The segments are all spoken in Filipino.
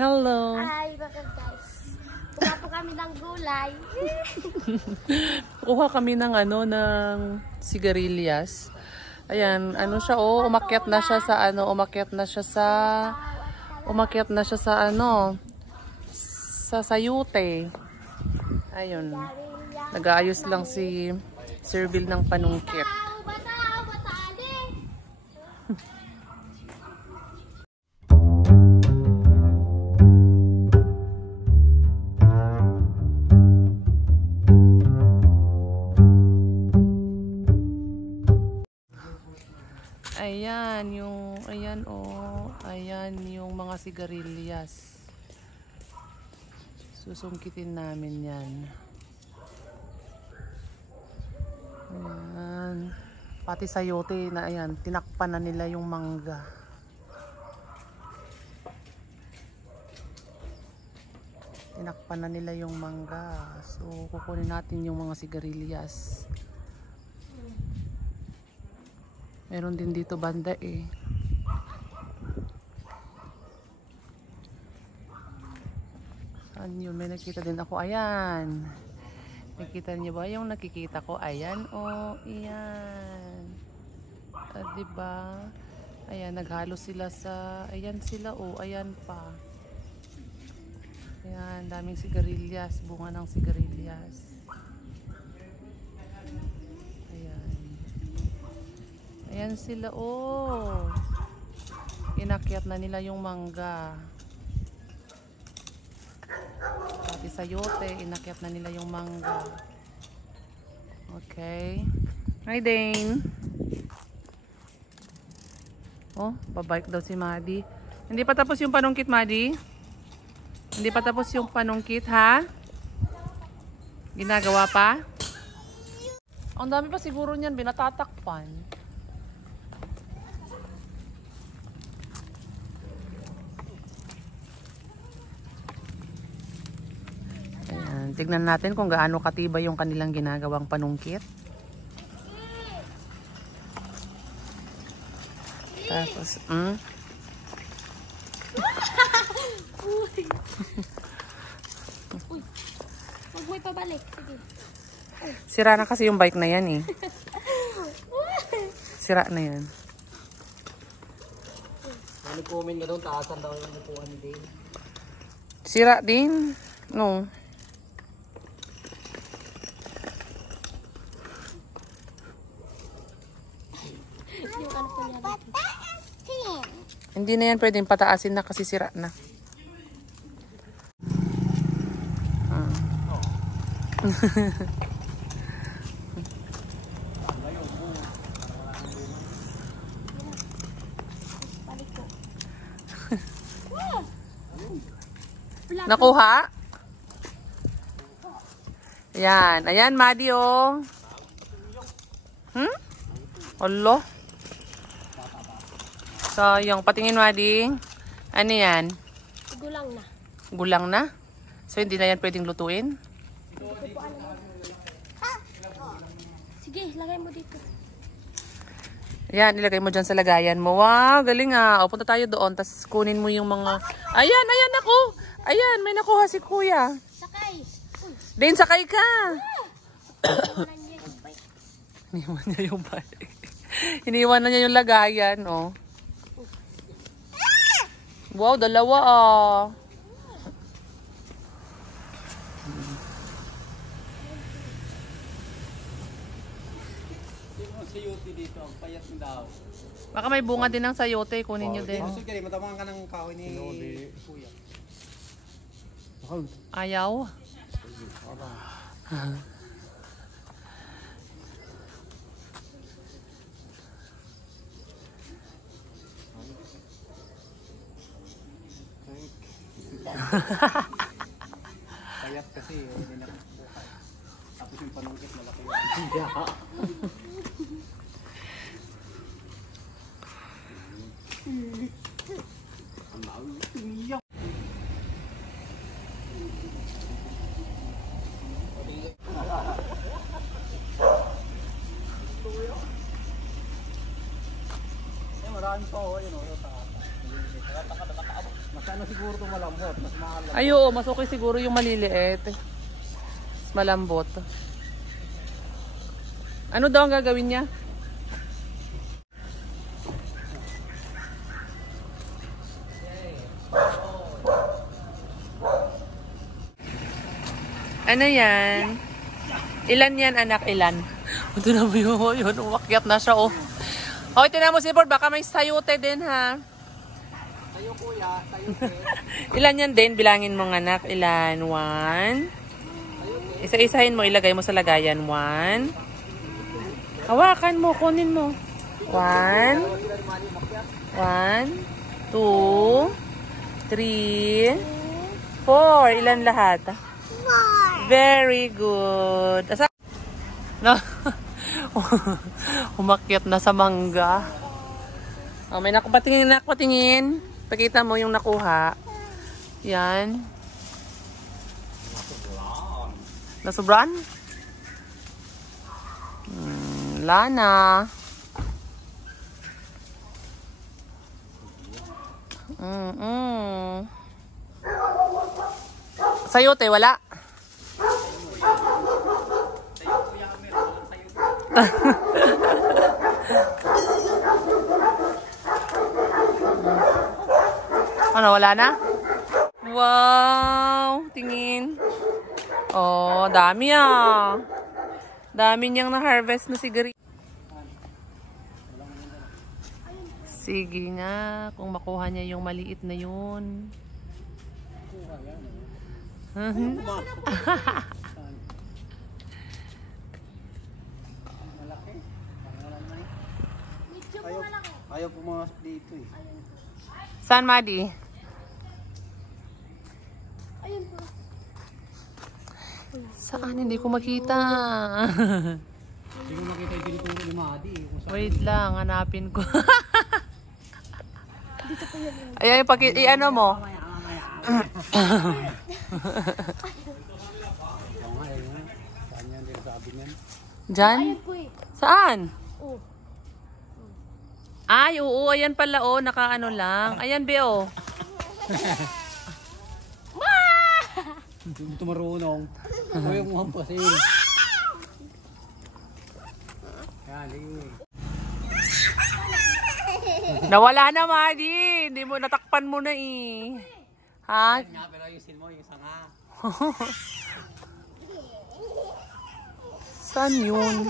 Hello! Hi, mga guys. Kuha po kami ng gulay. Kuha kami ng ng sigarilyas. Ayan, ano siya umakyat na siya sa sa sayute. Ayun. Nag-aayos lang si Sir Bill ng panungkit. Ayan yung mga sigarilyas. Susungkitin namin yan. Ayan. Pati sayote na ayan, tinakpan na nila yung mangga. Tinakpan na nila yung mangga. So kukunin natin yung mga sigarilyas. Meron din dito banda eh. Saan yun? May nakita din ako. Ayan. Nakita niyo ba yung nakikita ko? Ayan iyan. Diba? Ayan, naghalo sila sa... Ayan sila ayan pa. Ayan, daming sigarilyas. Bunga ng sigarilyas. Ayan sila inakyat na nila yung mangga. Pati sayote, inakyat na nila yung mangga. Okay. Hi Dane. Babike daw si Maddie. Hindi pa tapos yung panungkit, Maddie? Hindi pa tapos yung panungkit, ha? Ginagawa pa? Ang dami pa siguro niyan, binatatakpan. Ayan, tignan natin kung gaano katibay yung kanilang ginagawang panungkit. Tapos, Uy. Huwag mo ipabalik. Sige. Sira na kasi yung bike na yan eh. Sira na yan. Nag-comment na doon, taasan daw yung nakuha ni Dane. Sira din? No. Hindi na yan pwedeng pataasin na kasi sira na. Nakuha? Ayan. Ayan, Maddie Olo. Sayang. Patingin, Maddie. Ano yan? Gulang na. Gulang na? So, hindi na yan pwedeng lutuin? Sige, lagay mo dito. Ayan, ilagay mo dyan sa lagayan mo. Wow, galing ah. Punta tayo doon. Tapos kunin mo yung mga... Ayan, ayan ako. Ayan, may nakuha si kuya. Sakay. Dane, sakay ka. Iniwan niya yung bike. Iniwan na niya yung lagayan, Wow, dalawa Sayote dito, ang payat ng daw. Baka may bunga din ng sayote, kunin nyo din. Gusto kaya matamang ka ng kahoy ni Kuya. Ayaw. Payat kasi, hindi na buhay. Tapos yung panungkit malaki yun. Marami pa yun Sana siguro ito malambot. Mas mahal. Ay, oo, mas okay siguro yung maliliit. Malambot. Ano daw ang gagawin niya? Ano yan? Ilan yan, anak? Ilan? Ito na mo yun. Umakyat na siya, oh. Okay, tinan mo si Ford. Baka may sayote din, ha? Tayo kuya, tayo pe. Ilan yan din? Bilangin mo, anak. Ilan? 1. Isa-isahin mo. Ilagay mo sa lagayan. 1. Hawakan mo. Kunin mo. 1. 1. 2. 3. 4. Ilan lahat? Very good. Asa? No. Umakyat na sa mangga. Oh, may nakupatingin. Pakita mo yung nakuha. Yan. Nasubran? Lana. Sayote, wala? Ano, wala na? Wow! Tingin. Oh, dami ah. Dami niyang na-harvest na sigari. Sige nga, kung makuha niya yung maliit na yun. Malaki. Ayaw pumasok dito eh. Saan, Madi? Ayun po. Saan? Hindi ko makita. Hindi ko makita yung tinuturo ni Madi. Wait lang, hanapin ko. Ayan, i-ano mo. Oo nga, ayun. Saan yan? Hindi nasabi niyan. Diyan? Ayun po eh. Saan? Oh. Ay, oo, ayan pala, oh, nakaano lang. Ayan, be, oh. Hindi marunong. Ako yung hampasin. Yan, liwi. Nawala na, Madi. Hindi mo, natakpan mo na, eh. Ha? Nga, pero ayusin mo yung sanga. Saan yun?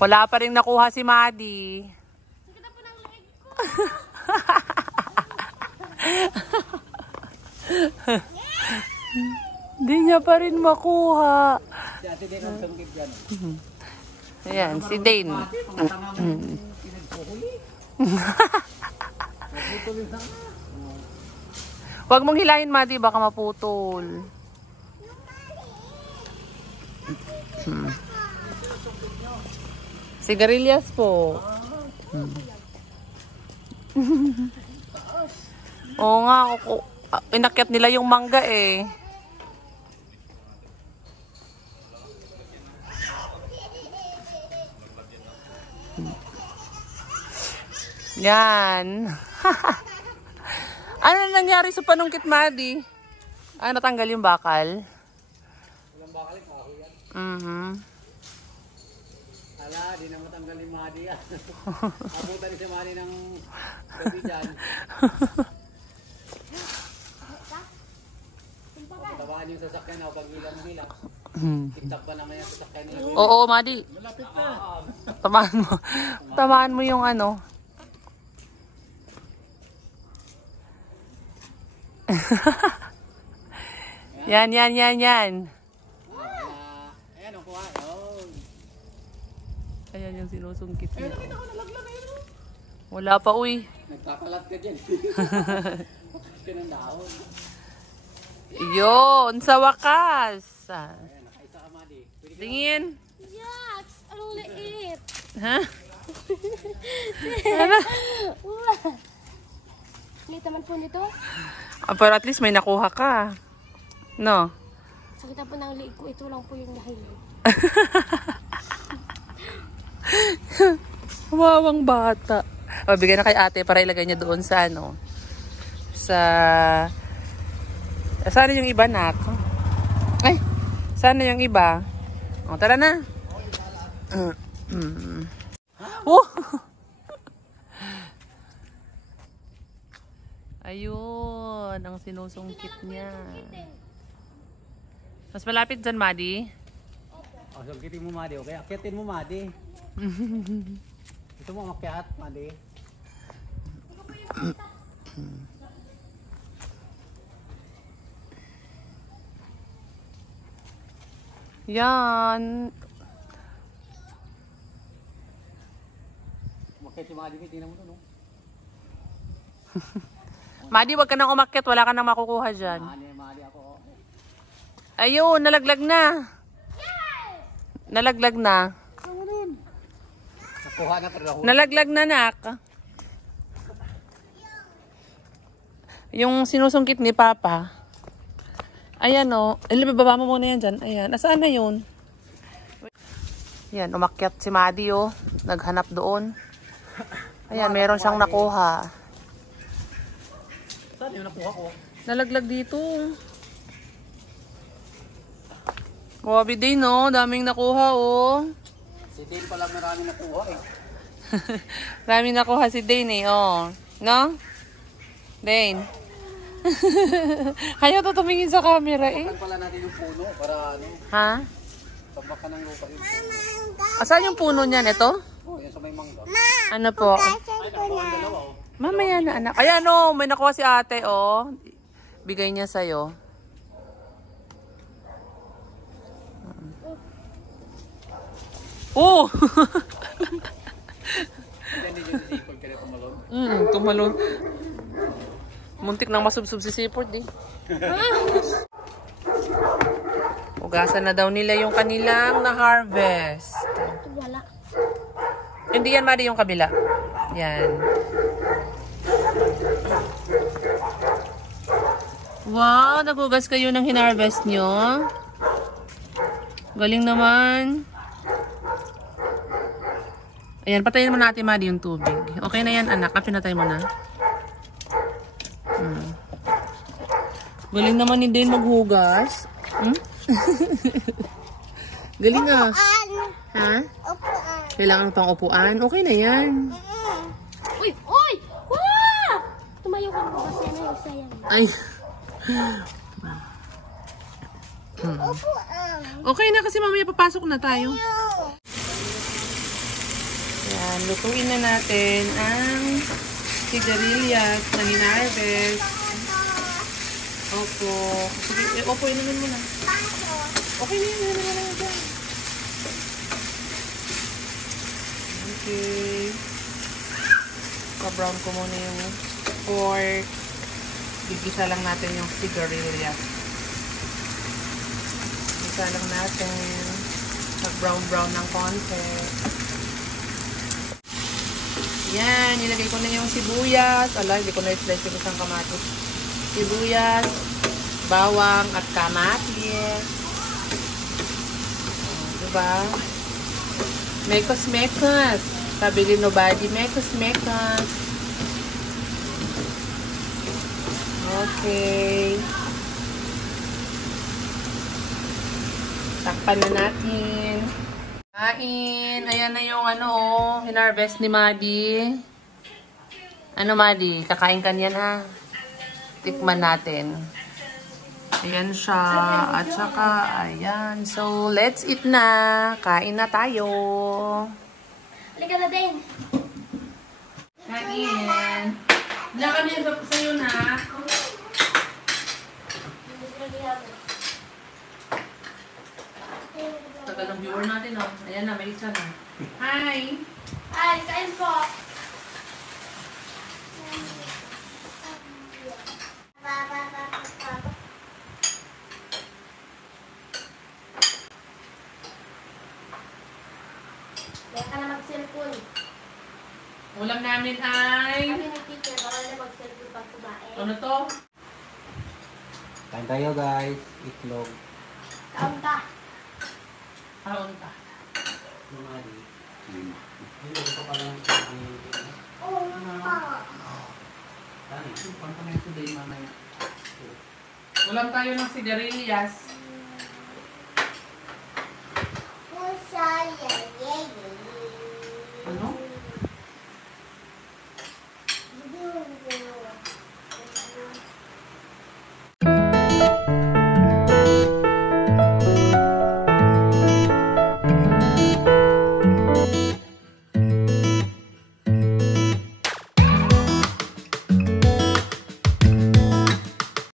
Wala pa rin nakuha si Madi. Kita po ng leg ko. Hindi niya pa rin makuha. Si ate din ang sangkip dyan. Ayan, si Dane. Ate, pangatanga mo yung pinagpuhuli. Naputol yung sanga. Huwag mong hilahin, Madi, baka maputol. Sigarilyas po. Oo nga, inakyat nila yung mangga eh. Yan. Ano nangyari sa panungkit, Madi? Ay, natanggal yung bakal? Walang bakal, kahoy yan. Ala, di na matanggal ni Madi yan. Abutan si Madi ng gabi dyan. Patabaan yung sasakyan ako pag hila mo hila. Tiktak pa naman yung sasakyan nila. Oo, Madi. Tamaan mo. Tamaan mo yung ano. Yan. Ayan, ang kuha. Oh. Ayan yung sinusungkit niya. Wala pa, uy. Nagkakalat ka dyan. Bukas ka ng dahon. Yun, sa wakas. Ayan, nakaisa ka, Madi. Pwede ka Tingin. Yes! Anong liit? Ha? Ano? Liit naman po nito. Pero at least may nakuha ka. No? Sakit po ng liig ko. Ito lang po yung dahilan. Wawang bata. O, bigyan na kay ate para ilagay niya doon sa ano. Saan yung iba, nak? Ay, saan yung iba? O, tara na. Oh! Ayun, ang sinusungkit niya. Mas malapit dyan, Madi. Oh, sungkitin mo, Madi. Okay, akyatin mo, Madi. Ito mo makyat, Madi. Yan. Makyat si Madi. Tingnan mo ito, no? Madi, wag ka nang umakyat. Wala ka nang makukuha dyan. Madi ako. Oh. Ayun, nalaglag na. Nalaglag na. Nakuha na pero nahuli. Nalaglag na, nak. Yung sinusungkit ni Papa. Ayan, o. Baba mo muna yan dyan. Ayan. Asaan na yun? Ayan, umakyat si Madi, o. Naghanap doon. Ayan, meron siyang nakuha. Saan yung nakuha ko? Nalaglag dito. Grabe din, no? Daming nakuha, oh. Si Dane pa lang marami nakuha eh. Daming nakuha si Dane, eh, oh. No? Dane. Ayaw to tumingin sa camera, eh. Takan pala natin yung puno para ano, Ha? tabaka ng lupa yung puno. Asan yung puno niyan? Ito? Oh, yan sa may mangga. Ano po? Ay, nakuha ang dalawa oh. Mamaya na, anak. Ayan, oh. May nakuha si ate, oh. Bigay niya sa'yo. Oh! Hindi dyan si Sipol ka na tumalon. Tumalon. Muntik nang masubsob si Sipord, eh. Ugasan na daw nila yung kanilang na-harvest. Wala. Hindi yan, Mari, yung kabila. Yan. Wow, nagugas kayo ng hinarvest nyo. Galing naman. Ayan, patayin mo natin, Mari, yung tubig. Okay na yan, anak. Pinatay mo na. Galing naman ni Dane maghugas. Galing ah. Ha? Kailangan pang upuan? Okay na yan. Uy! Uy! Wah! Tumayo ka po kasi ano yung sayang. Ay. Okay na kasi mamaya papasok na tayo. Yan, lutuin na natin ang sigarilyas na hinarvest. Opo. Sige, opo, inumin mo na. Okay na yun, inumin mo na dyan. Okay. Pa-brown ko muna yung pork. Gigisa lang natin yung sigarilyas. Gisa lang natin. Mag-brown-brown ng konti. Yan, nilagay ko na yung sibuyas. Ala, hindi ko na-slice yung isang kamatis. Sibuyas, bawang, at kamatis. Diba? Mekos-mekos. Sabi din nobody, mekos-mekos. Okay. Takpan na natin. Kain. Ayan na yung ano, hinarvest ni Madi. Ano, Madi? Kakain ka niyan, ha? Tikman natin. Ayan siya. At saka, ayan. So, let's eat na. Kain na tayo. Halika na din. Kain. Wala kami sa'yo na. Tagal ng viewer natin, oh. Ayan na, may isa na. Hi! Ay, kain po. namin ay... Kami ni teacher, bawal na mag-cellphone pag kumain. Ano to? Kain tayo guys. Itlog. Kaon ka. Kaon ka. Lumari. Hindi ko pa lang. Tani. Pang kami today mamaya. Ulam tayo ng sigarilyas. Ano?